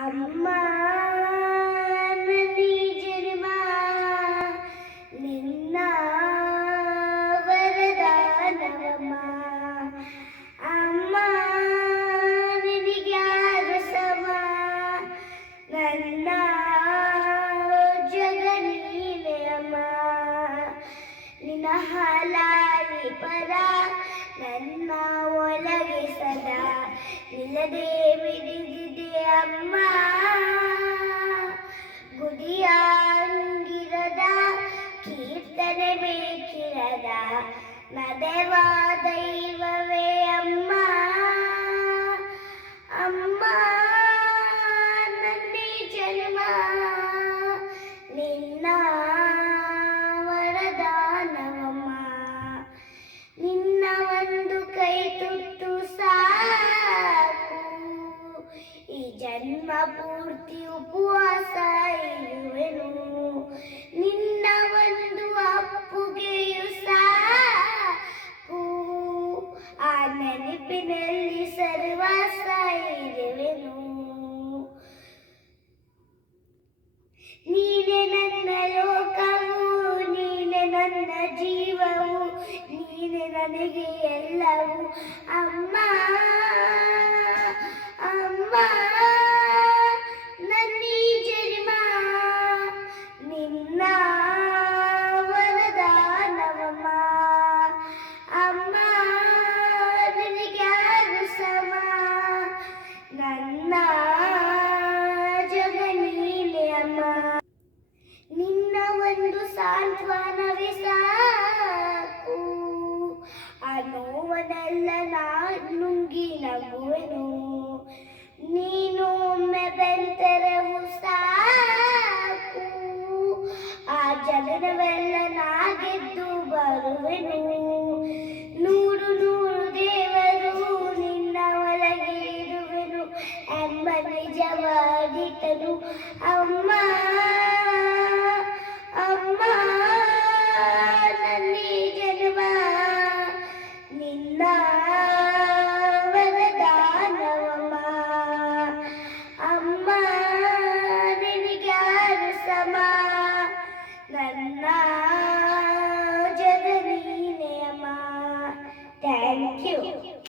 ಅಮ್ಮ ನನ್ನಿ ಜನ್ಮ ನಿನ್ನ ವರದಾನವಮ್ಮ. ಅಮ್ಮ ನಿನಗ್ಯಾರು ಸಮ, ನನ್ನ ಜಗ ನೀನೆ ಅಮ್ಮ. ನಿನ್ನ ಹಾಲಾಲಿ ಪರ ನನ್ನ ಒಳಗೆ ಸದಾ ನಿಲ್ಲದೆ ಮಿಡಿದಿದೆ ಅಮ್ಮ. ಗುಡಿಯಾಂಗಿರದ ಕೀರ್ತನೆ ಬೇಕಿರದ ನದೆವ ದೈವವೇ ಅಮ್ಮ. ಅಮ್ಮ ನನ್ನಿ ಜನ್ಮ ನಿನ್ನ ವರದಾನವಮ್ಮ. ನಿನ್ನ ಒಂದು ಕೈ ತುತ್ತು ಸಾಕು, ಈ ಜನ್ಮ ಪೂರ್ತಿ ಉಪವಾಸ ಇರುವೆನು. ನಿನ್ನ ಒಂದು ಅಪ್ಪುಗೆಯು ಸಾಕು, ಆ ನೆನಪಿನಲ್ಲಿ ಸರ್ವಾಸ ಇರುವೆನು. ನೀನೆ ನನ್ನ ಲೋಕವು, ನೀನೆ ನನ್ನ ಜೀವವು, ನೀನೆ ನನಗೆ ಎಲ್ಲವೂ ಅಮ್ಮ. ಅಮ್ಮ ನನ್ನಿ ಜನ್ಮ ನಿನ್ನ ವರದಾನವಮ್ಮ. ಅಮ್ಮ ನಿನಗ್ಯಾರು ಸಮ, ನನ್ನ ಜಗ ನೀನೆ ಅಮ್ಮ. ನಿನ್ನ ಒಂದು ಸಾಂತ್ವನವೇ ಸಾಕು, ಆ ನೋವನ್ನೆಲ್ಲ ನುಂಗಿ ನಗುವೆನು. ನೀನು ಒಮ್ಮೆ ಬೆಂತೆರವು ಸಾಕು, ಆ ಜಗನವೆಲ್ಲ ಗೆದ್ದು ಬರುವೆನು.